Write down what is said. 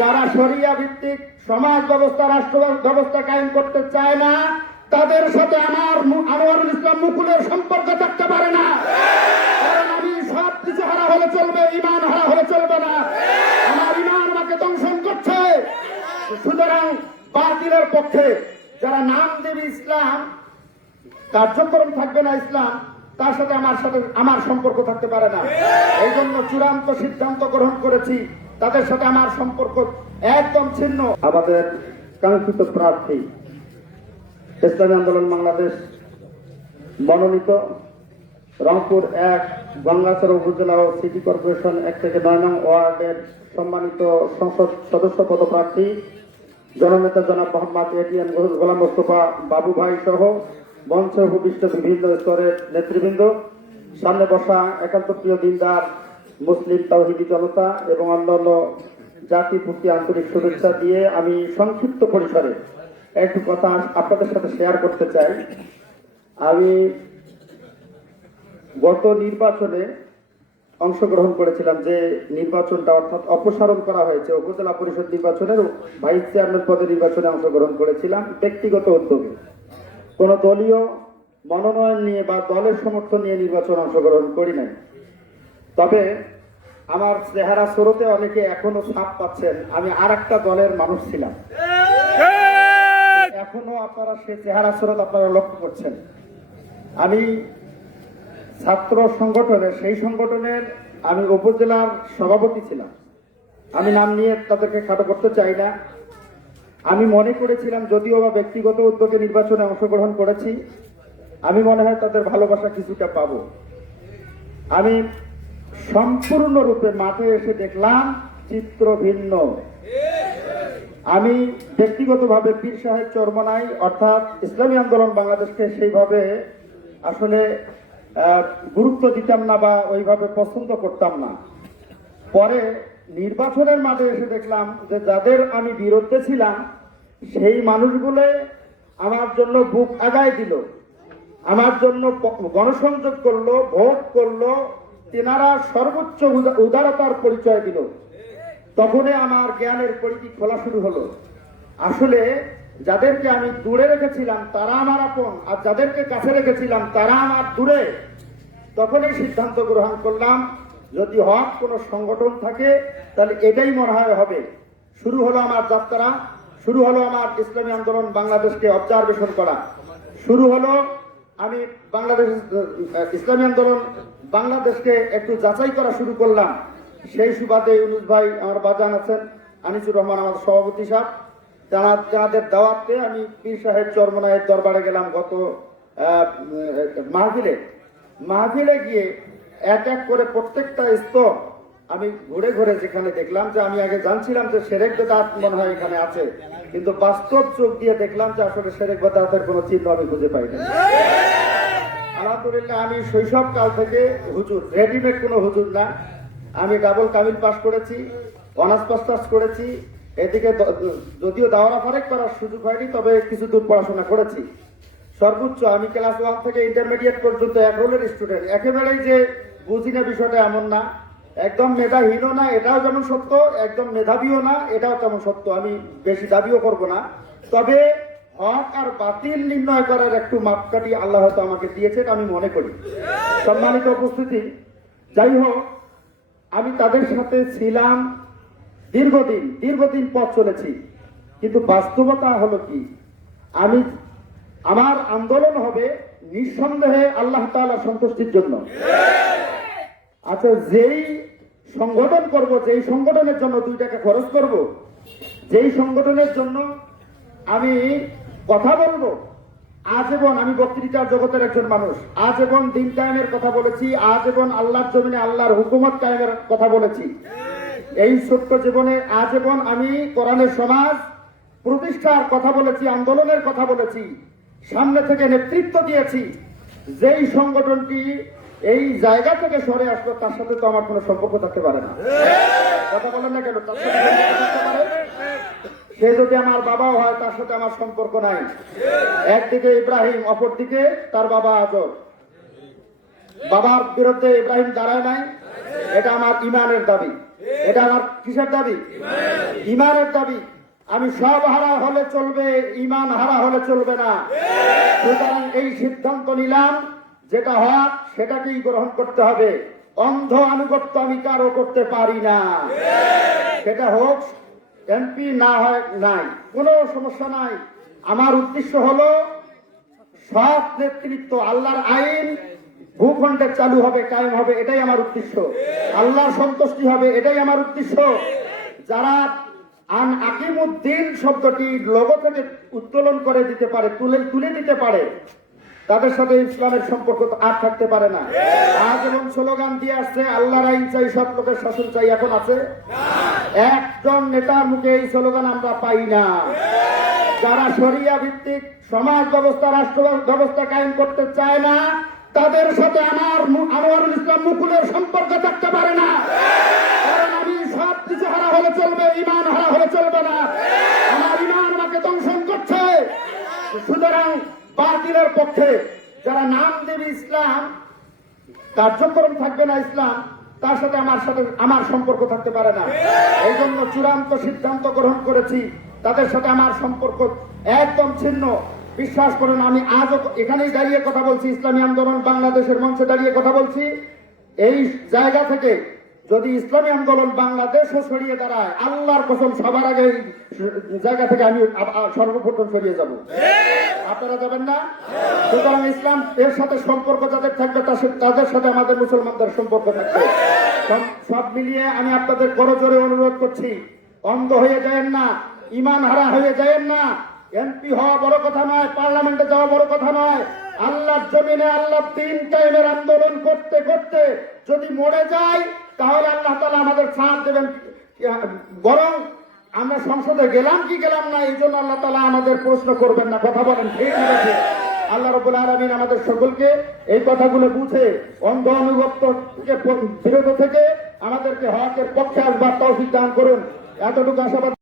যারা শরিয়া ভিত্তিক সমাজ ব্যবস্থা, রাষ্ট্র ব্যবস্থা কায়েম করতে চায় না, তাদের সাথে আমার আনোয়ারুল ইসলাম মুকুলের সম্পর্ক থাকতে পারে না। কারণ আমি সব কিছু হারা হলে চলবে, ইমান হারা হলে চলবে না। আমার ইমান আমাকে দংশন করছে। সুতরাং বাতিলের পক্ষে যারা নাম দেবে ইসলাম, কার্যক্রম থাকবে না ইসলাম, তার সাথে আমার সম্পর্ক থাকতে পারে না। এই জন্য চূড়ান্ত সিদ্ধান্ত গ্রহণ করেছি, তাদের সাথে আমার সম্পর্ক একদম ছিন্ন। আমাদের কাঙ্ক্ষিত প্রার্থী ইসলামী আন্দোলন বাংলাদেশ মনোনীত রংপুর 1 গঙ্গাচড়া উপজেলা ও সিটি কর্পোরেশন 1 থেকে 9 নং ওয়ার্ডের সম্মানিত সংসদ সদস্য পদপ্রার্থী জননেতা জনাব মোহাম্মদ এটিএম গোলাম মোস্তফা বাবু ভাই সহ মঞ্চে উপবিষ্ট বিভিন্ন স্তরের নেতৃবৃন্দ, সামনে বসা একান্ত প্রিয় দিনদার মুসলিম তাওহীদি জনতা এবং অন্যান্য জাতির প্রতি আন্তরিক শুভেচ্ছা দিয়ে আমি সংক্ষিপ্ত পরিসরে একটু কথা আপনাদের সাথে শেয়ার করতে চাই। আমি গত নির্বাচনে অংশগ্রহণ করেছিলাম, যে নির্বাচনটা অর্থাৎ অপসারণ করা হয়েছে, উপজেলা পরিষদ নির্বাচনের ভাইস চেয়ারম্যান পদে নির্বাচনে অংশগ্রহণ করেছিলাম ব্যক্তিগত উদ্যোগে। কোন দলীয় মনোনয়ন নিয়ে বা দলের সমর্থন নিয়ে নির্বাচন অংশগ্রহণ করি নাই। তবে আমার চেহারা স্রোতে অনেকে এখনো ছাপ পাচ্ছেন আমি আর একটা দলের মানুষ ছিলাম। এখনো আপনারা সেই চেহারা স্রোত আপনারা লক্ষ্য করছেন। আমি ছাত্র সংগঠনের, সেই সংগঠনের আমি উপজেলার সভাপতি ছিলাম। আমি নাম নিয়ে তাদেরকে খাটো করতে চাই না। আমি মনে করেছিলাম, যদিও বা ব্যক্তিগত উদ্যোগে নির্বাচনে অংশগ্রহণ করেছি, আমি মনে হয় তাদের ভালোবাসা কিছুটা পাবো। আমি সম্পূর্ণরূপে মাঠে এসে দেখলাম চিত্র ভিন্ন। আমি ব্যক্তিগতভাবে পীর সাহেব চরমনাই অর্থাৎ ইসলামী আন্দোলন বাংলাদেশকে সেইভাবে আসলে গুরুত্ব দিতাম না বা ওইভাবে পছন্দ করতাম না। পরে নির্বাচনের মাঠে এসে দেখলাম যে যাদের আমি বিরুদ্ধে ছিলাম সেই মানুষগুলো আমার জন্য বুক আগায় দিল, আমার জন্য গণসংযোগ করলো, ভোট করলো, তেনারা সর্বোচ্চ উদারতার পরিচয় দিল। তখনই আমার জ্ঞানের পরিধি খোলা শুরু হলো। আসলে যাদেরকে আমি দূরে রেখেছিলাম তারা আমার আপন, আর যাদেরকে কাছে রেখেছিলাম তারা আমার দূরে। তখনই সিদ্ধান্ত গ্রহণ করলাম, যদি হক কোনো সংগঠন থাকে তাহলে এটাই মনে হয় হবে। শুরু হলো আমার যাত্রা, শুরু হলো আমার ইসলামী আন্দোলন বাংলাদেশকে অবজারভেশন করা, শুরু হলো আমি বাংলাদেশ ইসলামী আন্দোলন বাংলাদেশকে একটু যাচাই করা শুরু করলাম। সেই সুবাদে ইউনুস ভাই আমার বাজান আছেন, আনিসুর রহমান আমার সভাপতি সাহেব, তাদের দাওয়াতে আমি পীর সাহেব চরমনাইয়ের দরবারে গেলাম। গত মাহফিলে গিয়ে এক এক করে প্রত্যেকটা স্তর আমি ঘুরে ঘুরে যেখানে দেখলাম যে আমি আগে জানছিলাম যে শিরক বিদআত মনে হয় এখানে আছে, কিন্তু বাস্তব চোখ দিয়ে দেখলাম যে আসলে শিরক বিদআতের কোনো চিহ্ন আমি খুঁজে পাই না। আলহামদুলিল্লাহ, আমি শৈশব কাল থেকে হুজুর, রেডিমেড কোনো হুজুর না। আমি ডাবল কামিল পাস করেছি, অনার্স পাস করেছি। এদিকে যদিও দাওরা ফারেক করার সুযোগ হয়নি, তবে কিছু দূর পড়াশোনা করেছি। সর্বোচ্চ আমি ক্লাস 1 থেকে ইন্টারমিডিয়েট পর্যন্ত এক রোলের স্টুডেন্ট। একেবারেই যে বুঝি না বিষয়টা এমন না, একদম মেধাহীনও না এটাও যেমন সত্য, একদম মেধাবীও না এটাও তেমন সত্য। আমি বেশি দাবিও করব না, তবে হক আর বাতিল নির্ণয় করার একটু মাপকাঠি আল্লাহ হয়তো আমাকে দিয়েছেন আমি মনে করি। সম্মানিত উপস্থিতি, যাই হোক, আমি তাদের সাথে ছিলাম দীর্ঘদিন পথ চলেছি, কিন্তু বাস্তবতা হলো কি, আমার আন্দোলন হবে নিঃসন্দেহে আল্লাহ তাআলার সন্তুষ্টির জন্য। আচ্ছা, যেই সংগঠন করব, যেই সংগঠনের জন্য 2 টাকা খরচ করব, যেই সংগঠনের জন্য আমি কথা বলবো, আজীবন আমি বক্তৃতার জগতের একজন মানুষ, আজীবন দিন কায়েমের কথা বলেছি, আজীবন আল্লাহর জমিনে আল্লাহর হুকুমত কায়েমের কথা বলেছি। এই ছোট্ট জীবনে আজীবন আমি কোরআনের সমাজ প্রতিষ্ঠার কথা বলেছি, আন্দোলনের কথা বলেছি, সামনে থেকে নেতৃত্ব দিয়েছি। যেই সংগঠনটি এই জায়গা থেকে সরে আসলো তার সাথে তো আমার কোনো সম্পর্ক থাকতে পারে না। কথা বলেন না কেন? তার সাথে থাকতে পারে। সে যদি আমার বাবাও হয় তার সাথে আমার সম্পর্ক নাই। একদিকে ইব্রাহিম, অপরদিকে তার বাবা আজর। বাবার বিরুদ্ধে ইব্রাহিম দাঁড়ায় নাই, এটা আমার ইমানের দাবি। এটা আমার কিসের দাবি? ইমানের দাবি। আমি সব হারা হলে চলবে, ইমান হারা হলে চলবে না। সুতরাং এই সিদ্ধান্ত নিলাম, যেটা হক সেটাকেই গ্রহণ করতে হবে। অন্ধ আনুগত্য আমি কারো করতে পারি না। সেটা হোক এমপি না হয় নাই, কোনো সমস্যা নাই। আমার উদ্দেশ্য হলো সৎ নেতৃত্ব, আল্লাহর আইন ভূখণ্ডে চালু হবে, কায়েম হবে, এটাই আমার উদ্দেশ্য। আল্লাহর সন্তুষ্টি হবে, এটাই আমার উদ্দেশ্য। যারা আন আকিমুদ্দিন শব্দটি লোগো থেকে উত্তোলন করে দিতে পারে, তুলে দিতে পারে, তাদের সাথে ইসলামের সম্পর্ক তো আর থাকতে পারে না। আজ এবং স্লোগান দিয়ে আসছে আল্লাহর আইন চাই, সৎ লোকের শাসন চাই, এখন আছে? একজন নেতার মুখে এই স্লোগান আমরা পাই না। যারা শরিয়া ভিত্তিক সমাজ ব্যবস্থা, রাষ্ট্র ব্যবস্থা কায়েম করতে চায় না, তাদের সাথে আমার আনোয়ারুল ইসলাম মুকুলের সম্পর্ক থাকতে পারে না। কারণ আমি সব কিছু হারা হলে চলবে, ইমান হারা হলে চলবে না। আমার ইমান আমাকে দংশন করছে। সুতরাং বাতিলের পক্ষে যারা নাম দেবে ইসলাম, কার্যক্রম থাকবে না ইসলাম, তার সাথে আমার সম্পর্ক থাকতে পারে না। এই জন্য চূড়ান্ত সিদ্ধান্ত গ্রহণ করেছি, তাদের সাথে আমার সম্পর্ক একদম ছিন্ন। বিশ্বাস করুন, আমি আজও এখানেই দাঁড়িয়ে কথা বলছি, ইসলামী আন্দোলন বাংলাদেশের মঞ্চে দাঁড়িয়ে কথা বলছি। এই জায়গা থেকে যদি ইসলামী আন্দোলন বাংলাদেশও সরিয়ে দাঁড়ায়, আল্লাহর কসম সবার আগে এই জায়গা থেকে আমি সর্বপ্রথম সরিয়ে যাব। আপনারা যাবেন না? সুতরাং ইসলাম এর সাথে সম্পর্ক যাদের থাকবে, তাদের সাথে আমাদের মুসলমানদের সম্পর্ক থাকবে। সব মিলিয়ে আমি আপনাদের করজোরে অনুরোধ করছি, অন্ধ হয়ে যায়েন না, ইমান হারা হয়ে যায়েন না। এমপি হওয়া বড় কথা নয়, পার্লামেন্টে যাওয়া বড় কথা নয়। আল্লাহর জমিনে আল্লাহর দ্বীন কায়েমের আন্দোলন করতে করতে যদি মরে যাই, তাহলে আল্লাহ তাআলা আমাদের সাথ দেবেন। বরং আমরা সংসদে গেলাম কি গেলাম না, এই জন্য আল্লাহ তাআলা আমাদের প্রশ্ন করবেন না। কথা বলেন ঠিক না ঠিক? আল্লাহ রাব্বুল আলামিন আমাদের সকলকে এই কথাগুলো বুঝে অন্ধ অনুগত্য থেকে বিরত থেকে আমাদেরকে হকের পক্ষে আসবার তৌফিক দান করুন। এতটুকু আশাবাদ